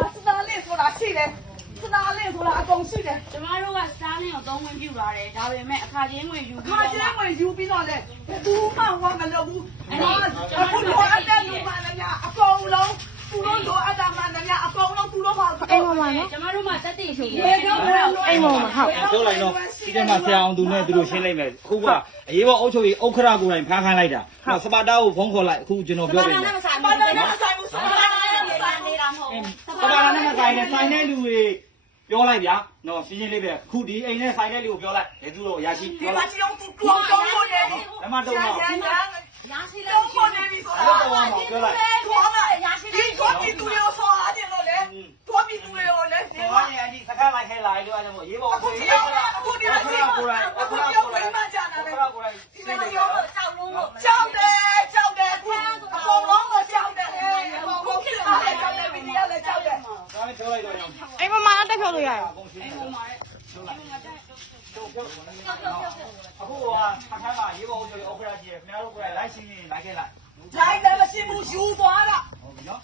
မှာစတာလင့်ဆိုတာရှိတယ်စတာလင့်ဆိုတာအကုန်ရှိတယ်ကျမတို့ကစတားလင်းကိုသုံးဝင်ပြူလာတယ်ဒါပေမဲ့အခါချင်းဝင်ယူပြီးခါတော့ကျင်းဝင်ယူပြီးတော့လေဘူးမှဝါမလုပ်ဘူးအခုတော့အတက်လူမှလည်းအကုန်လုံးသူတို့လိုအပ်တာမှလည်းအကုန်လုံးသူတို့ပါအိမ်ပေါ်မှာနော်ကျမတို့မှတက်တည်ရှိတယ်ဘယ်ကြောင့်လဲအိမ်ပေါ်မှာဟုတ် ပြောလိုက်တော့ဒီကမှာဆရာအောင်သူနဲ့သူတို့ရှင်းလိုက်မယ်အခုကအရေးပေါ်အုပ်ချုပ်ရေးဥက္ခရာကိုယ်တိုင်ဖမ်းခိုင်းလိုက်တာစပါတာကိုဖုန်းခေါ်လိုက်အခုကျွန်တော်ပြောပြမယ်မမနဲ့မဆိုင်ဘူးစတာလင့်စာနေ တာမဟုတ်စပါတာနဲ့မဆိုင်နဲ့ဆိုင်တဲ့လူတွေပြောလိုက်ဗျာနော်ရှင်းရှင်းလေးပဲခုဒီအိမ်နဲ့ဆိုင်တဲ့လူကိုပြောလိုက်ဘယ်သူတော့ရရှိဒီပြောမှာလိုက်ချီအောင်သူတောင်းတောင်းလို့နေဓမ္မတော့ရတော့ရရရာရှိလဲတောင်းလို့နေပြီဆိုတာအဲ့တော့ပြောလိုက်ခေါ်လာဒီခေါ်ပြီးသူတွေကိုဆောအားတယ်လို့လေခေါ်ပြီးသူတွေကိုလေဒီ ဒီ မှာ မှာအဒီစကားလိုက်ခဲလိုက်လို့အဲ့ဒါမို့ရေးပေါ် အခု ဆို ဒီ ရေး ရောက်အခုဒီရောက်အခုဒီရောက်အခုဒီရောက်ပြန်မှကြာနေတယ် ဥက္ခရာကိုယ်တိုင် ဒီမှာရောက်ကြောက်လုံးကြောက်တယ်ကြောက်တယ်အခုအကုန်လုံးကကြောက်တယ်အကုန်လုံးဖြစ်လာတယ်ကြောက်တယ်ဗီဒီယိုလည်းကြောက်တယ် ဒါနဲ့ပြောလိုက်တော့ရ အောင်အိမ်ပေါ်မှာတက်ဖြုတ်လို့ရတယ်အကုန်ရှင်းတယ်အခုကအခါမှာရေးပေါ်အုပ်ချုပ်ရေးဥက္ခရာကြီးခင်ဗျားတို့ကိုယ်တိုင်လိုက်ရှင်းရင်လိုက်ခဲ့လိုက်လိုက်တယ်မရှိဘူးယူသွားတာဟုတ်ပြီနော်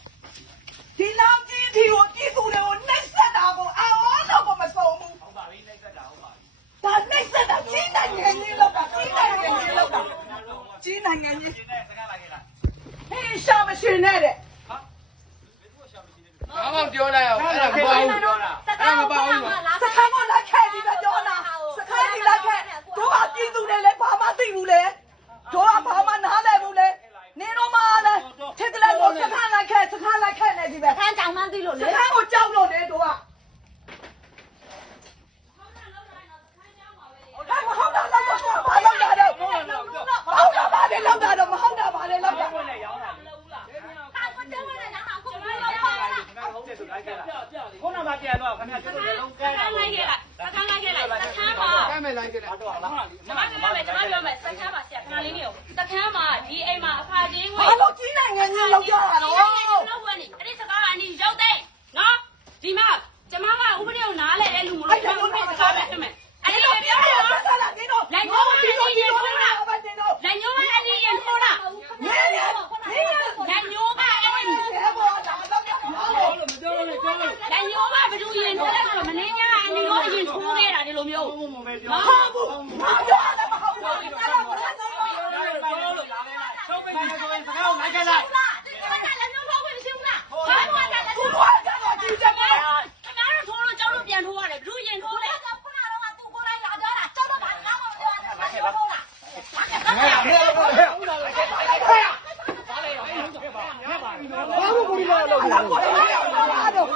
ဒီလောက်ကြီးဒီကိုပြည်သူတွေကိုနှိပ်စက်တာကိုအော်တော့မဆုံးဘူး ဟုတ်ပါပြီနှိမ့်သက်တာဟုတ်ပါပြီ ဒါနှိပ်စက်တာကြီးနိုင်ငံကြီးလောက်တာကြီးနိုင်ငံကြီးလောက်တာကြီးနိုင်ငံကြီး ရှင်းတဲ့စကားလိုက်ခဲ့လိုက် ဟေးရှာမရှင်နဲ့တဲ့ ဘာမှပြောလိုက်အောင်အဲ့ဒါမပေါ့ဘူး ပြောတာ အဲ့ဒါမပေါ့ဘူးနော် စခန်းကလက်ခဲဒီကကြောနာစခန်းဒီလက်ခဲတို့ကပြည်သူတွေလည်းဘာမှသိဘူးလေတို့ကဘာမှနားလည်ဘူးလေနေတော့မှလည်းထစ်ကလေးကိုစခန်းလက်ခဲစခန်းလက်ခဲနေ ဒီပဲခန်းကြောင်မှန်းသိလို့စလေခန်းကိုကြောက်လို့လေတို့ကဟာမဟုတ်တာတော့ဘာလို့လာတော့ဟုတ်တာပါလေလောက်တာတော့မဟုတ်တာပါလေလောက်တာဘယ်နဲ့ရောင်းတာလဲဟုတ်တယ်ဝင်နေတာဟာကိုမလို့ခင်ဗျားဟုတ်တယ်ဆိုလိုက်ခဲ့လိုက်ခုနကပြန်တော့ခင်ဗျားကျွတ်တယ်လုံးကဲစတာကန်းလိုက်ခဲ့လိုက်စကန်းလိုက်ခဲ့လိုက်စကန်းမှာကဲမယ်လိုက်ကြတယ်တော့လားကျမပြောမယ်ကျမပြောမယ်စကန်းမှာဆရာခဏလေးနေစကန်းမှာဒီအိမ်မှာအခါချင်းဝင်ဘာလို့ကြီးနိုင်ငံကြီးလောက်ကြတာတော့ လောက်ဝင်နေအဲ့ဒီစကားကအနီရောက်တဲ့နော်ဒီမှာကျမကဥပဒေကိုနားလဲတဲ့လူမလို့ကျမတို့စကားပဲဖြစ်မယ်အဲ့ဒီ ဒီ လို လို ပြော ပြော ရ ရ အောင် တာဒီလိုဒီလိုဒီလိုဒီလိုလာပါနေတော့ လက်ညိုးကအနီရင်ထိုးတာ နေနေနေ လက်ညိုးကအနီ နေဘောလာတော့ရအောင် မပြောလို့လေပြောလို့ လက်ညိုးကဘယ်သူရင်ထိုးလဲဆိုတော့မင်းညာအနီရောအရင်ထိုးခဲ့တာဒီလိုမျိုး ဘုံဘုံ ပဲပြောဟာဘူးဘာပြောရလဲမဟုတ်ဘူးအဲ့ဒါဘာလဲပြောလို့လာခဲ့လိုက်ချုပ်ပိတ်နေဆိုရင်စကားကိုလိုက်ခဲ့လိုက်ဒီကနေ့လက်ညိုးဖောက်ဝင်ရှင်းလားဘာလို့လဲလက်ညိုးသူဖောက်ကကတော့ကြည့်တယ်ခင်ဗျားတို့ထိုးလို့ကျောင်းတို့ပြန်ထိုးရတယ်ဘယ်သူရင်ထိုးလဲခုနကတော့သူကိုလိုက်လာကြတာကျောင်းတို့ကငါ့ကိုပြောတာလက်ညိုးထိုးတာ ဘာလို့ကိုလာလို့လာကိုလာတော့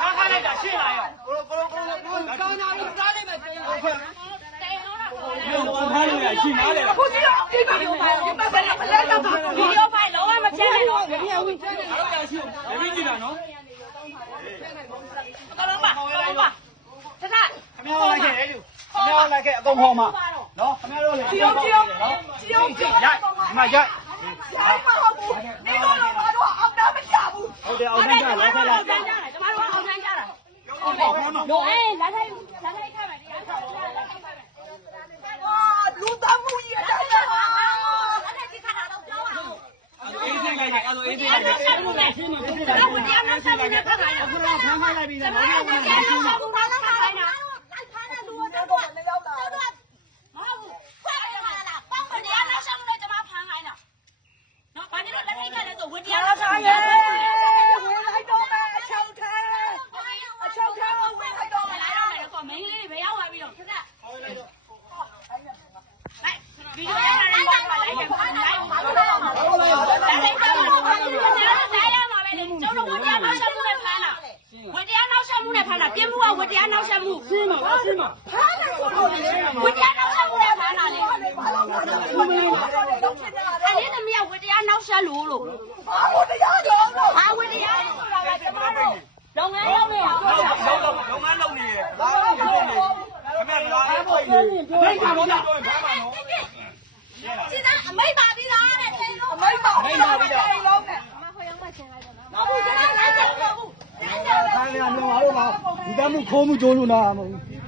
ခါခါလိုက်တာရှင်းလာရော ကောင်းတာလို့စားလိုက်မယ်ပြော တဲ တော့တာဘုံခါလို့ရရှင်းလာတယ်အခုကြည့်တော့ဒီမှာဒီမှာဒီမှာဘယ်နဲ့ဘယ်လဲတော့ဗီဒီယိုဖိုင်လုံးဝမချဲနဲ့တော့ဒီကြည့်တာနော်ကလုံးပါကလုံးပါထထခင်ဗျားလိုက်ခဲ့လေလူခင်ဗျားလိုက်ခဲ့အကုန်ဟောမှာနော်ခင်ဗျားတို့လည်းဒီလိုဒီလိုဒီလိုကြည့်ရိုက်ဒီမှာရိုက်ရိုက်မဟုတ်ဘူးဒီလိုတော့ဘာတော့အောင်တာမရဘူးဟုတ်တယ်အောင်နိုင်ကြလိုက်ခဲ့လိုက်ကျမတို့အောင်ဆန်းကြတာတို့အေးလက်ထိုက်လက်ထိုက်ခါမယ်တရားထောက်လက်ထိုက်ခါမယ် အာလူသားမှုကြီးအတိုင်းပါ လက်ထိုက်ခါတာတော့ပြောပါဦး အေးစင်ခိုင်းတယ်အဲ့ဒါအေးစင်တရားခိုင်းတယ်ဆက်မှုနဲ့တော့ဘုရားနောက်ဆက်မှုနဲ့ခါတာရအခုတော့ဖမ်းခိုင်းလိုက်ပြီကျနော်မတို့ကတရားနောက်ဆက်မှုနဲ့ခါတာရလိုက်ခါတဲ့လူတွေတော့တော့မရောက်လာမဟုတ်ဘူးခွဲရလာလားပေါင်းမတရားနောက်ဆက်မှုနဲ့ကျမဖမ်းခိုင်းတာနော်ဘာလို့လက်ထိုက်ခါလဲဆိုဝတရားနောက်ဆက်ကာမှုရဲ နဲ့ ဝင်လိုက်တော့မယ်အချောက်ထဲအချောက်ထဲကိုဝင်လိုက်တော့မယ် လာရမယ်ကောမင်းလေးတွေဘယ်ရောက်သွားပြီးတော့ခက်ခက်လိုက်ဗီဒီယိုရတာလည်းပါလိုက်တယ်ပါလိုက်ပါလိုက်လိုက်လိုက်ပါလိုက်ရမှာပဲလေကျောင်းတော်ဝတရားနောက်ဆက်မှုနဲ့ဖမ်းတာဝတရားနောက်ဆက်မှုနဲ့ဖမ်းတာပြင်းမှုကဝ တရားနောက်ဆက်မှုရှင်းမှာရှင်းမှာဖမ်းတယ်ဆိုတော့လေဝတရားနောက်ဆက်မှုနဲ့ဖမ်းတာလေဘာလို့ဖမ်းတာလဲဘာလို့တော့ဖြစ်နေတာလဲအဲ့ဒီသမီးကဝတရားနောက်ဆက်လို့လို့ဘာလို့တရားတော့လို့ဟာဝတရားဆိုတာကကျမတို့လုပ်ငန်းလုပ်နေတာပြောတာလုံးလုံးလုံးငန်းလုံးနေတယ်ဘာလို့ဖြစ်နေခင်ဗျားလာဖို့နေဒိတ်ကတော့ ခိုးမှုကြိုးလို့နာမဟုတ်ဘူး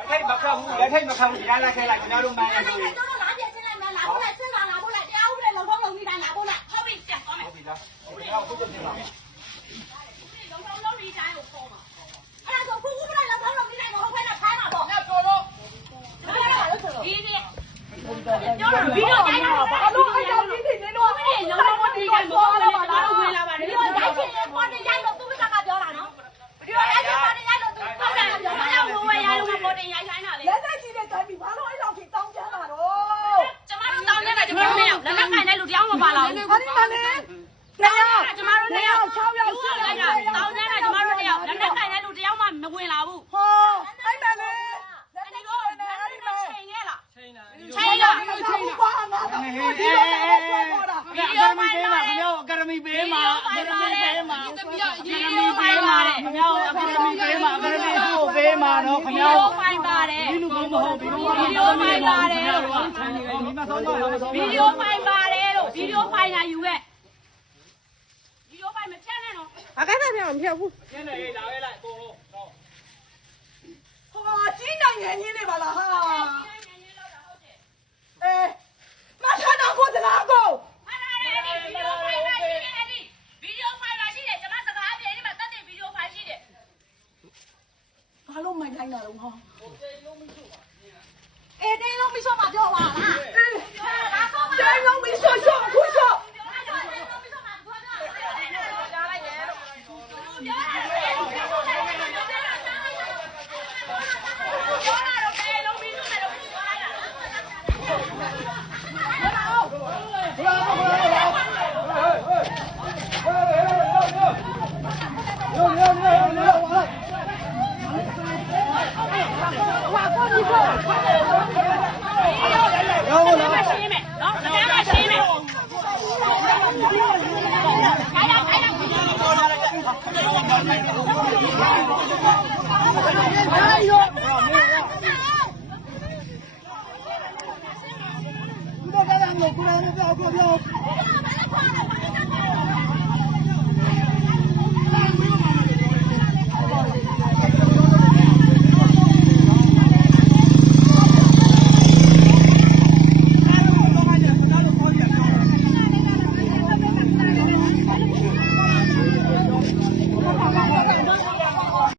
လက်ထိုက်မခံဘူးလက်ထိုက်မခံဘူးကြားလိုက်ခဲလိုက်ကျွန်တော်တို့မှန်ရတယ် ပြီလားဒီကောင်ခုတ်တယ်လားလုံးလုံးလုံးဒီတိုင်းကိုခေါ်မှာအဲ့ဒါဆိုခုခုပလိုက်လောက်တော့ဒီတိုင်းမဟုတ်ဘဲနဲ့ဖမ်းမှာပေါ့ညတော်တော့ဒီဒီပြောတာပြီးတော့ ရေးလို့ဖိုင်းပါတယ်ခင်ဗျားတို့အကယ်ဒမီပေးမှာအကယ်ဒမီကိုပေးမှာနော်ခင်ဗျားတို့ဖိုင်းပါတယ်ဒီလိုမဟုတ်ဘူးဗီဒီယိုဖိုင်းပါတယ်လို့မိမဆုံးတော့ဗီဒီယိုဖိုင်းပါတယ်လို့ဗီဒီယိုဖိုင်းလာယူခဲ့ဗီဒီယိုဖိုင်းမဖြတ်နဲ့နော်အကယ်ဒမီမဖြတ်ဘူးဖြတ်နေလေလာခဲ့လိုက်အကုန်လုံးဟောကြီးနိုင်ငံကြီးနေပါလားဟာ ထိုင်တာလုံးဟောအေးတင်းလုံးမရှိမှပြောပါလား 加油加油加油